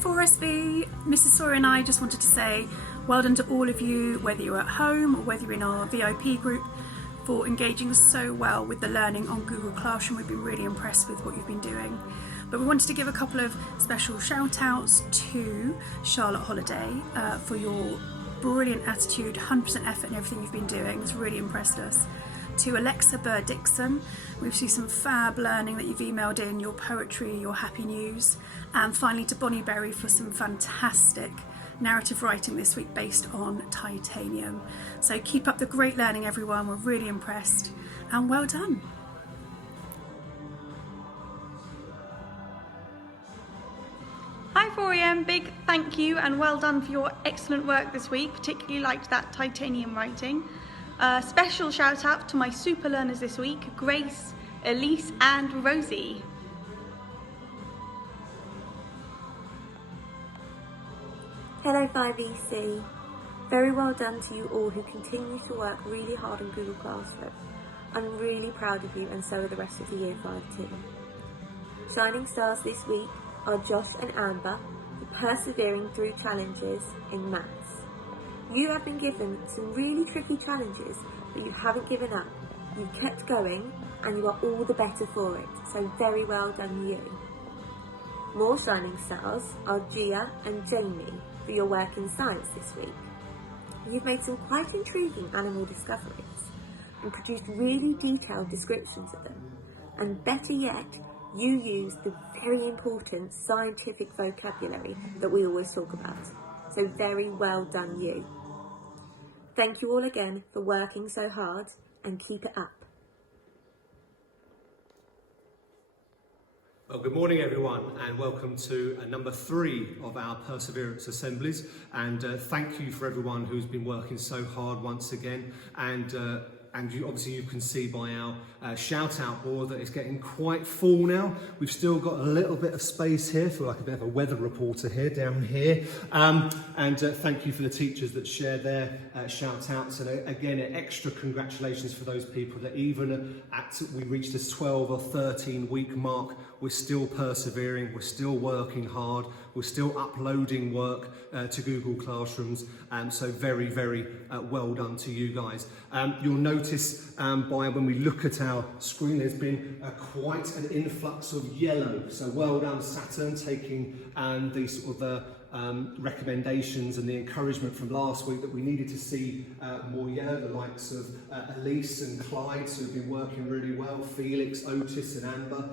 4SB, Mrs. Sawyer and I just wanted to say well done to all of you, whether you're at home or whether you're in our VIP group, for engaging so well with the learning on Google Classroom. We've been really impressed with what you've been doing. But we wanted to give a couple of special shout outs to Charlotte Holiday for your brilliant attitude, 100% effort in everything you've been doing. It's really impressed us. To Alexa Burr-Dixon, we've seen some fab learning that you've emailed in, your poetry, your happy news. And finally to Bonnie Berry for some fantastic narrative writing this week based on titanium. So keep up the great learning, everyone. We're really impressed and well done. Hi 4EM, big thank you and well done for your excellent work this week. Particularly liked that titanium writing. Special shout out to my super learners this week, Grace, Elise and Rosie. Hello 5EC. Very well done to you all who continue to work really hard on Google Classroom. I'm really proud of you and so are the rest of the Year 5 team. Shining stars this week are Josh and Amber for persevering through challenges in maths. You have been given some really tricky challenges, but you haven't given up. You've kept going and you are all the better for it, so very well done you. More shining stars are Gia and Jamie for your work in science this week. You've made some quite intriguing animal discoveries and produced really detailed descriptions of them. And better yet, you used the very important scientific vocabulary that we always talk about. So very well done you. Thank you all again for working so hard and keep it up. Well, good morning everyone and welcome to number 3 of our Perseverance Assemblies, and thank you for everyone who's been working so hard once again, and obviously you can see by our shout out board that it's getting quite full now. We've still got a little bit of space here. I feel like a bit of a weather reporter here down here, and thank you for the teachers that shared their shout outs, and again extra congratulations for those people that even at we reached this 12 or 13 week mark, we're still persevering, we're still working hard, we're still uploading work to Google Classrooms, so very, very well done to you guys. You'll notice by when we look at our screen, there's been quite an influx of yellow, so well done Saturn, taking the sort of recommendations and the encouragement from last week that we needed to see more yellow, the likes of Elise and Clyde, who have been working really well, Felix, Otis and Amber.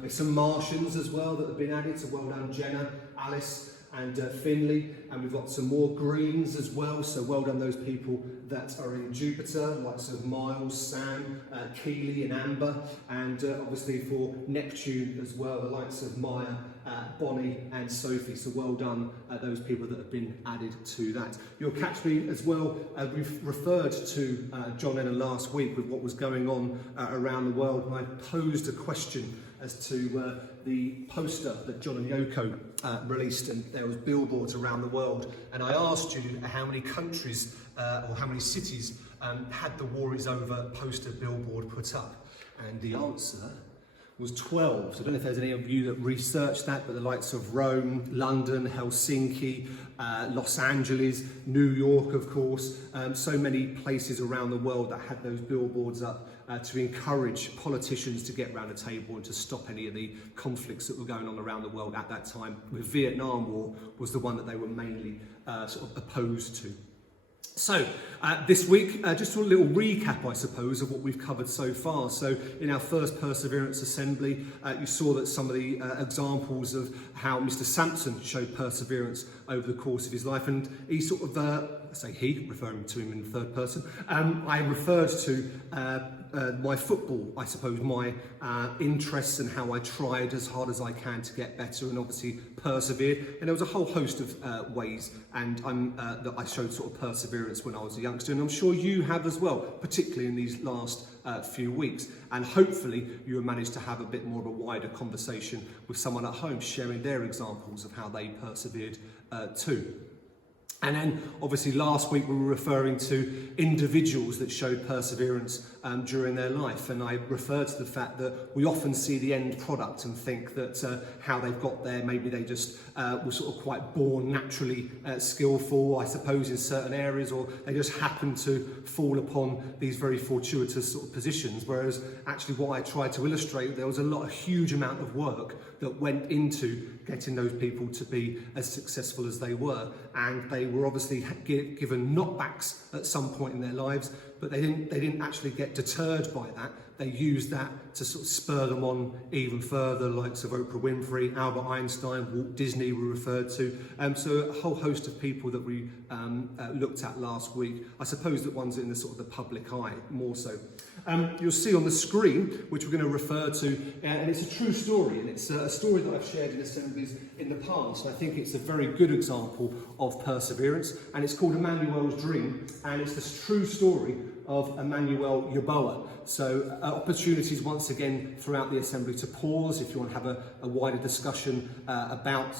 There's some Martians as well that have been added, so well done Jenna, Alice and Finley, and we've got some more greens as well, so well done those people that are in Jupiter, the likes of Miles, Sam, Keely and Amber, and obviously for Neptune as well, the likes of Maya, Bonnie and Sophie, so well done those people that have been added to that. You'll catch me as well, we've referred to John Lennon last week with what was going on around the world, and I posed a question as to the poster that John and Yoko released, and there was billboards around the world, and I asked you how many countries or how many cities had the War Is Over poster billboard put up, and the answer was 12. So I don't know if there's any of you that researched that, but the likes of Rome, London, Helsinki, Los Angeles, New York, of course, so many places around the world that had those billboards up to encourage politicians to get round a table and to stop any of the conflicts that were going on around the world at that time. The Vietnam War was the one that they were mainly sort of opposed to. So this week, just a little recap, I suppose, of what we've covered so far. So in our first Perseverance Assembly, you saw that some of the examples of how Mr. Samson showed perseverance over the course of his life, and he sort of, I say he, referring to him in the third person, I referred to my football, I suppose, my interests and how I tried as hard as I can to get better and obviously persevered. And there was a whole host of ways and that I showed sort of perseverance when I was a youngster, and I'm sure you have as well, particularly in these last few weeks. And hopefully you have managed to have a bit more of a wider conversation with someone at home, sharing their examples of how they persevered too. And then obviously last week we were referring to individuals that showed perseverance during their life, and I referred to the fact that we often see the end product and think that how they've got there, maybe they just were sort of quite born naturally skillful, I suppose, in certain areas, or they just happen to fall upon these very fortuitous sort of positions, whereas actually what I tried to illustrate, there was a huge amount of work that went into getting those people to be as successful as they were, and they were obviously given knockbacks at some point in their lives, but they didn't actually get deterred by that. They used that to sort of spur them on even further, likes of Oprah Winfrey, Albert Einstein, Walt Disney were referred to. So a whole host of people that we looked at last week. I suppose that ones in the sort of the public eye more so. You'll see on the screen, which we're going to refer to, and it's a true story, and it's a story that I've shared in assemblies in the past. I think it's a very good example of perseverance, and it's called Emmanuel's Dream, and it's this true story of Emmanuel Yeboah. So opportunities once again throughout the assembly to pause if you want to have a wider discussion about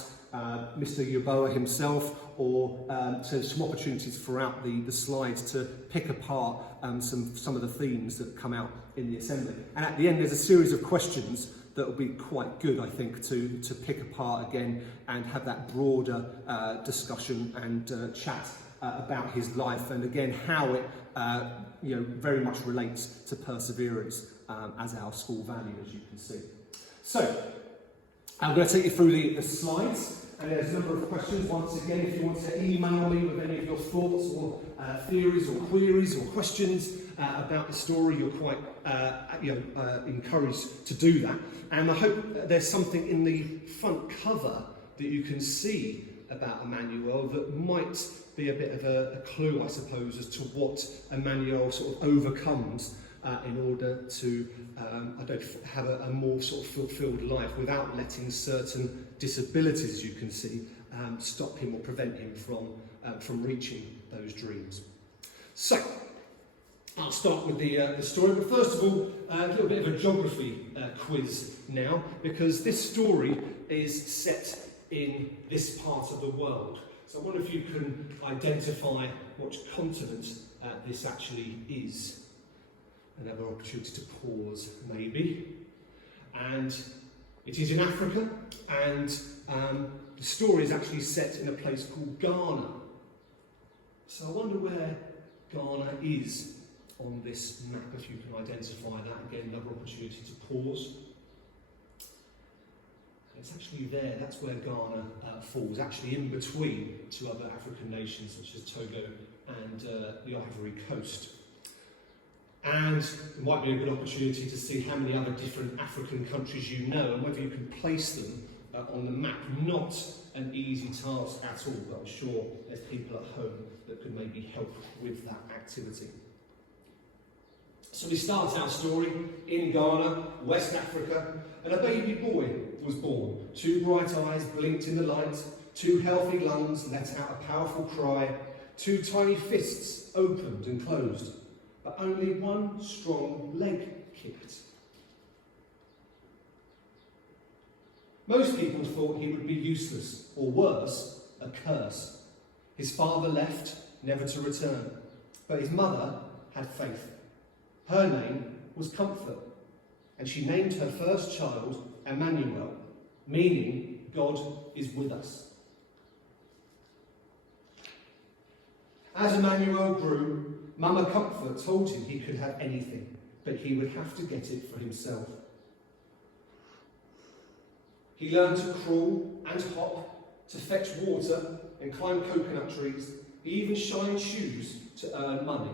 Mr. Yeboah himself, or so some opportunities throughout the slides to pick apart some of the themes that come out in the assembly. And at the end there's a series of questions that will be quite good, I think, to pick apart again and have that broader discussion and chat about his life, and again how it very much relates to perseverance as our school value, as you can see. So I'm going to take you through the slides, and there's a number of questions. Once again, if you want to email me with any of your thoughts or theories or queries or questions about the story, you're quite encouraged to do that. And I hope there's something in the front cover that you can see about Emmanuel that might be a bit of a clue, I suppose, as to what Emmanuel sort of overcomes in order to have a more sort of fulfilled life without letting certain disabilities, as you can see, stop him or prevent him from reaching those dreams. So I'll start with the story, but first of all, a little bit of a geography quiz now, because this story is set in this part of the world. So I wonder if you can identify what continent this actually is. Another opportunity to pause, maybe. And it is in Africa, and the story is actually set in a place called Ghana. So I wonder where Ghana is on this map, if you can identify that. Again, another opportunity to pause. It's actually there, that's where Ghana falls, actually in between two other African nations such as Togo and the Ivory Coast. And it might be a good opportunity to see how many other different African countries you know and whether you can place them on the map. Not an easy task at all, but I'm sure there's people at home that could maybe help with that activity. So we start our story in Ghana, West Africa, and a baby boy was born. 2 bright eyes blinked in the light, 2 healthy lungs let out a powerful cry, 2 tiny fists opened and closed, but only 1 strong leg kicked. Most people thought he would be useless, or worse, a curse. His father left, never to return, but his mother had faith. Her name was Comfort, and she named her first child Emmanuel, meaning God is with us. As Emmanuel grew, Mama Comfort told him he could have anything, but he would have to get it for himself. He learned to crawl and hop, to fetch water and climb coconut trees. He even shined shoes to earn money.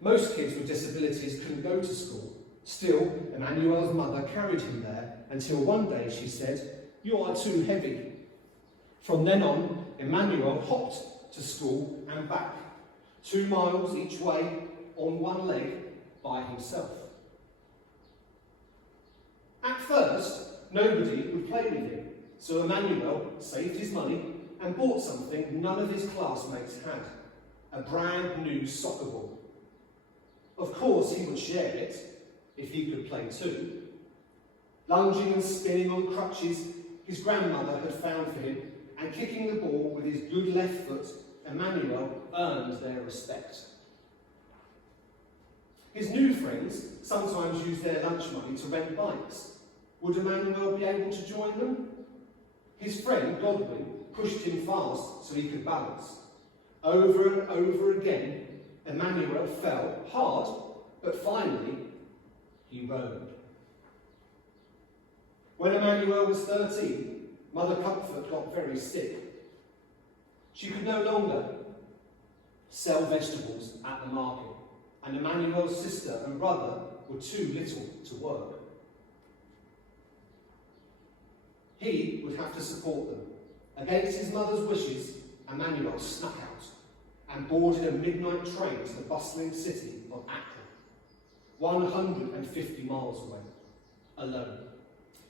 Most kids with disabilities couldn't go to school. Still, Emmanuel's mother carried him there until one day she said, "You are too heavy." From then on, Emmanuel hopped to school and back, 2 miles each way on 1 leg by himself. At first, nobody would play with him, so Emmanuel saved his money and bought something none of his classmates had, a brand new soccer ball. Of course he would share it, if he could play too. Lunging and spinning on crutches, his grandmother had found for him, and kicking the ball with his good left foot, Emmanuel earned their respect. His new friends sometimes used their lunch money to rent bikes. Would Emmanuel be able to join them? His friend Godwin pushed him fast so he could balance. Over and over again, Emmanuel fell hard, but finally he rode. When Emmanuel was 13, Mother Comfort got very sick. She could no longer sell vegetables at the market, and Emmanuel's sister and brother were too little to work. He would have to support them. Against his mother's wishes, Emmanuel snuck out and boarded a midnight train to the bustling city of Accra, 150 miles away, alone.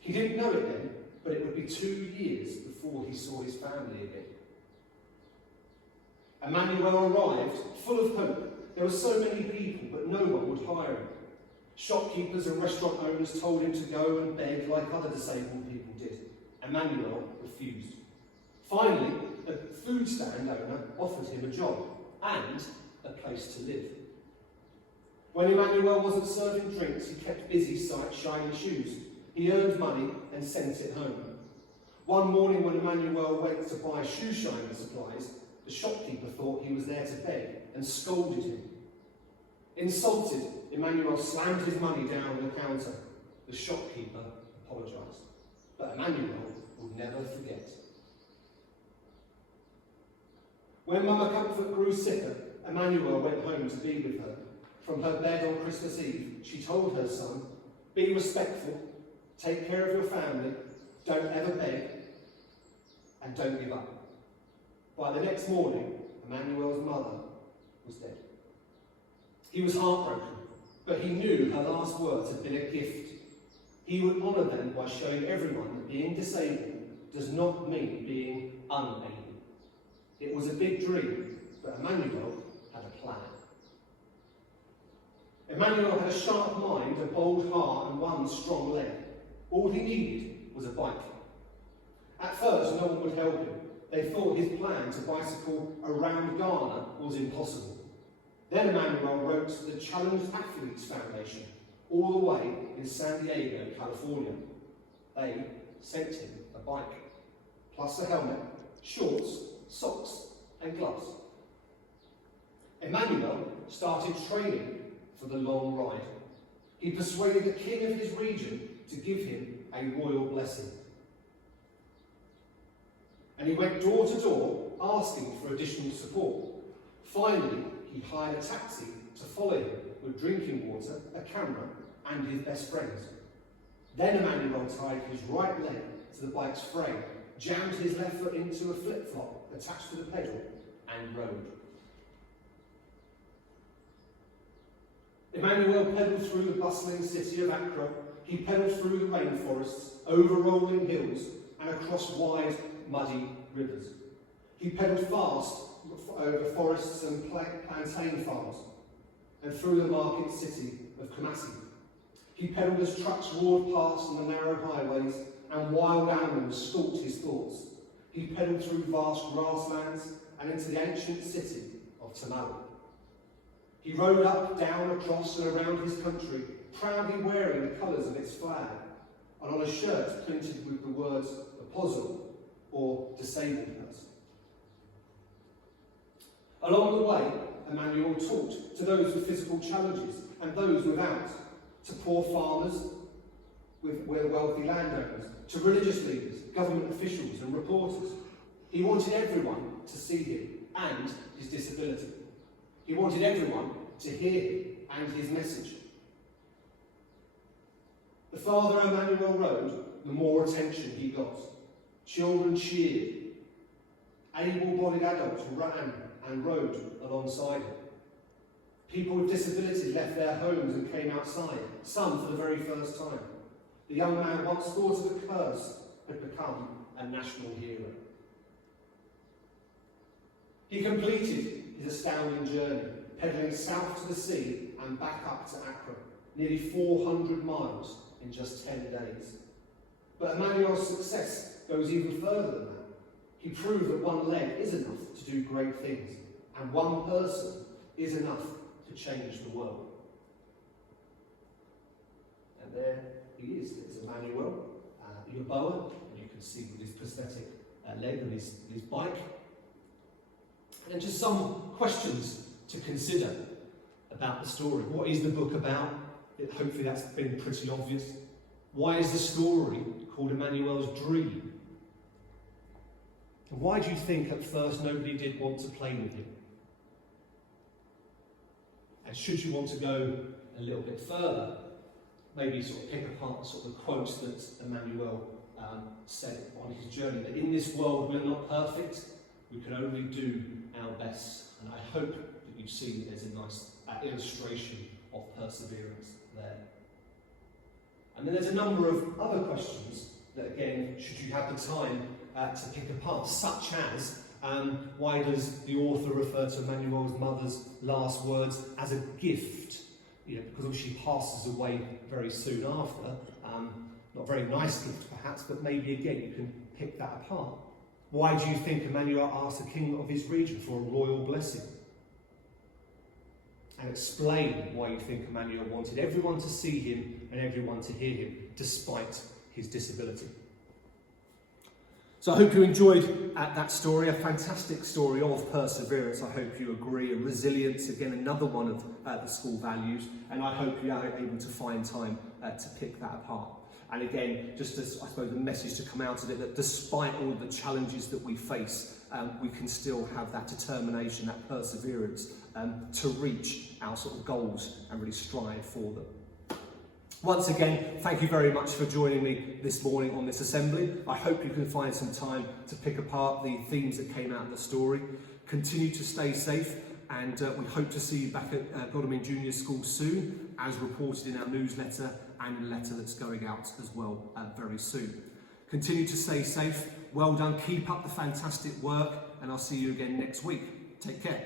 He didn't know it then, but it would be 2 years before he saw his family again. Emmanuel arrived full of hope. There were so many people, but no one would hire him. Shopkeepers and restaurant owners told him to go and beg like other disabled people did. Emmanuel refused. Finally, a food stand owner offered him a job and a place to live. When Emmanuel wasn't serving drinks, he kept busy shining shoes. He earned money and sent it home. One morning when Emmanuel went to buy shoe shining supplies, the shopkeeper thought he was there to beg and scolded him. Insulted, Emmanuel slammed his money down on the counter. The shopkeeper apologised, but Emmanuel would never forget. When Mama Comfort grew sicker, Emmanuel went home to be with her. From her bed on Christmas Eve, she told her son, "Be respectful, take care of your family, don't ever beg, and don't give up." By the next morning, Emmanuel's mother was dead. He was heartbroken, but he knew her last words had been a gift. He would honour them by showing everyone that being disabled does not mean being unable. It was a big dream, but Emmanuel had a plan. Emmanuel had a sharp mind, a bold heart, and one strong leg. All he needed was a bike. At first, no one would help him. They thought his plan to bicycle around Ghana was impossible. Then Emmanuel wrote to the Challenged Athletes Foundation, all the way in San Diego, California. They sent him a bike, plus a helmet, shorts, socks, and gloves. Emmanuel started training for the long ride. He persuaded the king of his region to give him a royal blessing. And he went door to door asking for additional support. Finally, he hired a taxi to follow him with drinking water, a camera, and his best friends. Then Emmanuel tied his right leg to the bike's frame, jammed his left foot into a flip-flop attached to the pedal, and rode. Emmanuel pedalled through the bustling city of Accra. He pedalled through the rainforests, over rolling hills, and across wide, muddy rivers. He pedalled fast over forests and plantain farms, and through the market city of Kumasi. He pedalled as trucks roared past on the narrow highways, and wild animals stalked his thoughts. He pedalled through vast grasslands and into the ancient city of Tamale. He rode up, down, across and around his country, proudly wearing the colours of its flag, and on a shirt printed with the words Opozo, or disabled person. Along the way, Emmanuel talked to those with physical challenges and those without, to poor farmers, with wealthy landowners, to religious leaders, government officials and reporters. He wanted everyone to see him and his disability. He wanted everyone to hear him and his message. The farther Emmanuel rode, the more attention he got. Children cheered. Able-bodied adults ran and rode alongside him. People with disabilities left their homes and came outside, some for the very first time. The young man once thought of a curse had become a national hero. He completed his astounding journey, pedalling south to the sea and back up to Accra, nearly 400 miles in just 10 days. But Emmanuel's success goes even further than that. He proved that one leg is enough to do great things, and one person is enough to change the world. And there he is. There's Emmanuel, Yeboah, and you can see with his prosthetic leg and his bike. And then just some questions to consider about the story. What is the book about? Hopefully that's been pretty obvious. Why is the story called Emmanuel's Dream? And why do you think at first nobody did want to play with him? And should you want to go a little bit further, maybe sort of pick apart sort of the quotes that Emmanuel said on his journey, that in this world we're not perfect, we can only do our best. And I hope that you see that there's a nice illustration of perseverance there. And then there's a number of other questions that, again, should you have the time to pick apart, such as why does the author refer to Emmanuel's mother's last words as a gift? Because she passes away very soon after. Not a very nice gift, perhaps, but maybe again you can pick that apart. Why do you think Emmanuel asked the king of his region for a royal blessing? And explain why you think Emmanuel wanted everyone to see him and everyone to hear him, despite his disability. So I hope you enjoyed that story, a fantastic story of perseverance. I hope you agree. And resilience, again, another one of the school values. And I hope you are able to find time to pick that apart. And again, just as I suppose the message to come out of it, that despite all the challenges that we face, we can still have that determination, that perseverance to reach our sort of goals and really strive for them. Once again, thank you very much for joining me this morning on this assembly. I hope you can find some time to pick apart the themes that came out of the story. Continue to stay safe, and we hope to see you back at Godalming Junior School soon, as reported in our newsletter and a letter that's going out as well very soon. Continue to stay safe. Well done. Keep up the fantastic work, and I'll see you again next week. Take care.